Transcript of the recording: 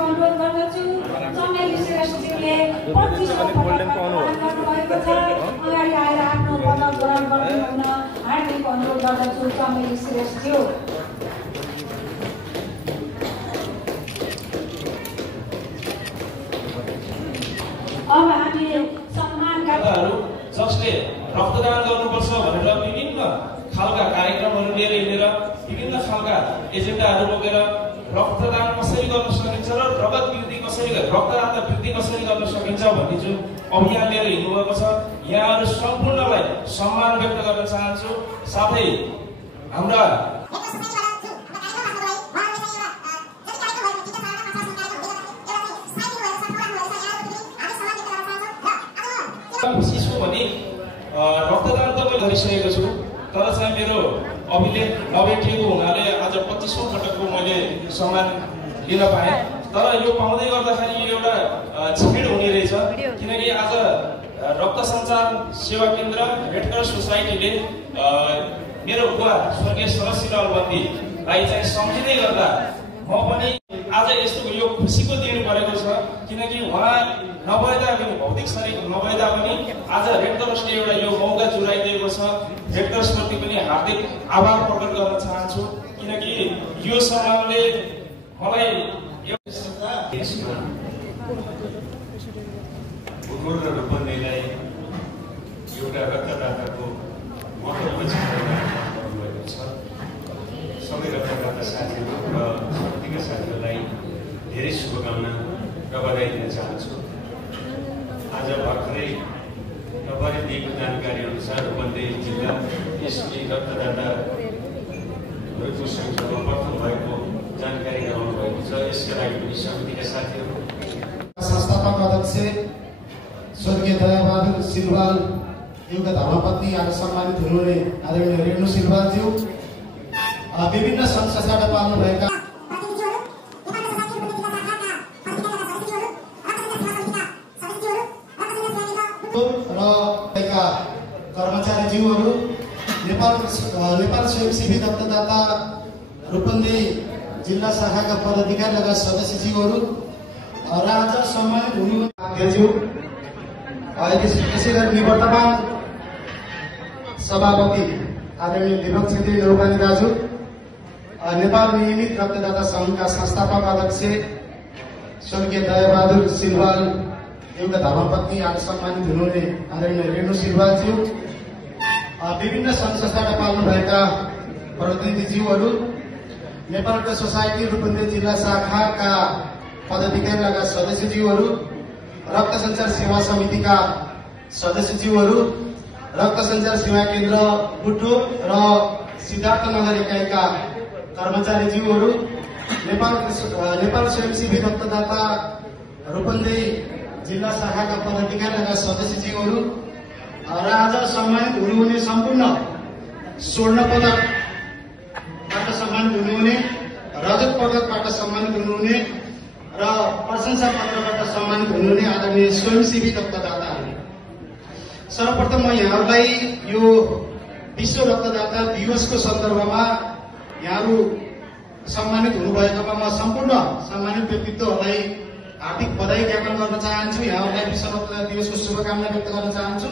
यहाँको अनुरोध गर्दछु चमेली श्रेष्ठजीले 25औं पटक गर्नुभएको छ। अगाडि आएर आफ्नो पदक ग्रहण गर्नुहुन हार्दिक अनुरोध गर्दछु चमेली श्रेष्ठज्यू। अब हामी सम्मानका जसले रक्तदान गर्नुपर्छ भनेर विभिन्न खालका कार्यक्रमहरू लिएर हिँडेर विभिन्न खालका एजेन्डाहरू बोकेर रक्तदान कसरी गर्न सकिन्छ र रक्तदाता वृद्धि कसरी गर्न सकिन्छ भन्ने जुन अभियान लिएर हिँड्नुभएको छ, यहाँहरू सम्पूर्णलाई सम्मान व्यक्त गर्न चाहन्छु। साथै हाम्रा खुसी छु भने रक्तदान त मैले गरिसकेको छु, तर चाहिँ मेरो अभिलेख नभेटिएको हुनाले आज 25औं पटकको मैले सम्मान लिन पाएँ। तर यो पाउँदै गर्दाखेरि यो एउटा छिमेड हुने रहेछ, किनकि आज रक्त सञ्चार सेवा केन्द्र रेड क्रस सोसाइटीले मेरो बुवा स्वर्गीय सरसिला अलबन्दीलाई चाहिँ सम्झिँदै गर्दा म पनि आज यस्तो यो खुसीको दिन परेको छ, किनकि उहाँ नभएदा पनि भौतिक शरीर नभएदा पनि आज रेड क्रसले एउटा यो मौका जुराइदिएको छ। रेड क्रसप्रति पनि हार्दिक आभार प्रकट गर्न चाहन्छु, किनकि यो सम्मानले मलाई भूगोल र रूपन्देहीलाई एउटा रक्तदाताको महत्त्व गर्नुभएको छ। सबै रक्तदाता साथीहरू र शक्तिका साथीहरूलाई धेरै शुभकामना र बधाई दिन चाहन्छु। आज भर्खरै तपाईँले दिएको जानकारी अनुसार रूपन्देही जिल्ला यसले रक्तदाताहरूको सङ्ख्यामा प्रथम भएको जानकारी गराउनु भएको छ। यसका लागि पनि समितिका साथीहरू संस्थापक अध्यक्ष स्वर्गीय दयाबहादुर सिलवाल एउटा धर्मपत्नी आज सम्मानित हुनुहुने आदरणीय रेणु सिलवालज्यू, विभिन्न संघ संस्थाबाट पाल्नुभएका कर्मचारीज्यूहरू, नेपाल स्वयंसेवी रक्तदाता रूपन्देही जिल्ला शाखाका पदाधिकारी लगायत सदस्यज्यूहरू र आज सम्मानित हुनुहुन्ज्यू, त्यसै गरी निवर्तमान सभापति आदरणीय दीपक छेत्री नेपाली दाजु, नेपाल नियमित रक्तदाता संघका संस्थापक अध्यक्ष स्वर्गीय दयाबहादुर सिलवाल एउटा धर्मपत्नी आज सम्मानित हुनुहुने आदरणीय रेणु सिलवालज्यू, विभिन्न संघ संस्थाबाट पाल्नुभएका प्रतिनिधिज्यूहरू, नेपालका सोसाइटी रूपन्देही जिल्ला शाखाका पदाधिकारी लगायत सदस्यज्यूहरू, रक्त सञ्चार सेवा समितिका सदस्यज्यूहरू, रक्त सञ्चार सेवा केन्द्र बुटो र सिद्धार्थनगर इकाइका कर्मचारीज्यूहरू, नेपाल स्वयंसेवी रक्तदाता रूपन्देही जिल्ला शाखाका पदाधिकारी लगायत सदस्यज्यूहरू र आज सम्मानित हुनुहुने सम्पूर्ण स्वर्ण पदकबाट सम्मानित हुनुहुने, रजत पदकबाट सम्मानित हुनुहुने र प्रशंसा पत्रबाट सम्मानित हुनुहुने आदरणीय स्वयंसेवी रक्तदाताहरू, सर्वप्रथम म यहाँहरूलाई यो विश्व रक्तदाता दिवसको सन्दर्भमा यहाँहरू सम्मानित हुनुभएकोमा म सम्पूर्ण सम्मानित व्यक्तित्वहरूलाई हार्दिक बधाई ज्ञापन गर्न चाहन्छु। यहाँहरूलाई विश्व रक्तदाता दिवसको शुभकामना व्यक्त गर्न चाहन्छु।